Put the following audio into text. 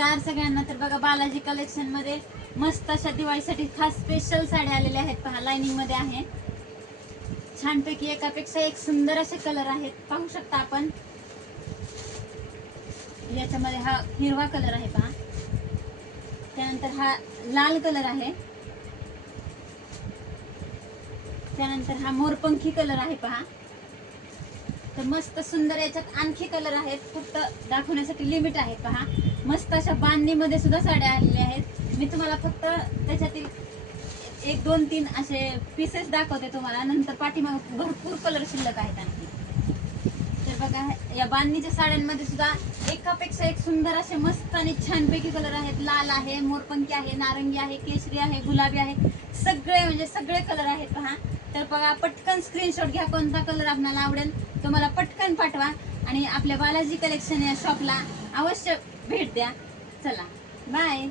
नमस्कार सगळ्यांना. तर बघा बालाजी कलेक्शन मध्ये मस्त अशा दिवाळीसाठी खास स्पेशल साड्या आलेल्या आहेत. पहा लाइनिंग मध्ये आहे, छानपैकी एकापेक्षा एक सुंदर असे कलर आहेत. पाहू शकता आपण. याच्यामध्ये हा हिरवा कलर आहे पहा, त्यानंतर हा लाल कलर आहे, त्यानंतर हा मोरपंखी कलर आहे पहा. तर मस्त सुंदर याच्यात आणखी कलर आहेत, फक्त दाखवण्यासाठी लिमिट आहे पहा. मस्त अशा बांधणीमध्ये सुद्धा साड्या आलेल्या आहेत. मी तुम्हाला फक्त त्याच्यातील 1 2 3 असे पीसेस दाखवते तुम्हाला, नंतर पाठीमागे भरपूर कलर शिल्लक आहेत आणखी. तर बघा या बांधणीच्या साड्यांमध्ये सुद्धा एकापेक्षा एक सुंदर असे मस्त आणि छानपैकी कलर आहेत. लाल आहे, मोरपंखी आहे, नारंगी आहे, केशरी आहे, गुलाबी आहे, सगळे म्हणजे सगळे कलर आहेत पहा. तर बघा पटकन स्क्रीनशॉट घ्या, कोणता कलर आपल्याला आवडेल तो मला पटकन पाठवा आणि आपल्या बालाजी कलेक्शन या शॉपला अवश्य भेट द्या. चला बाय.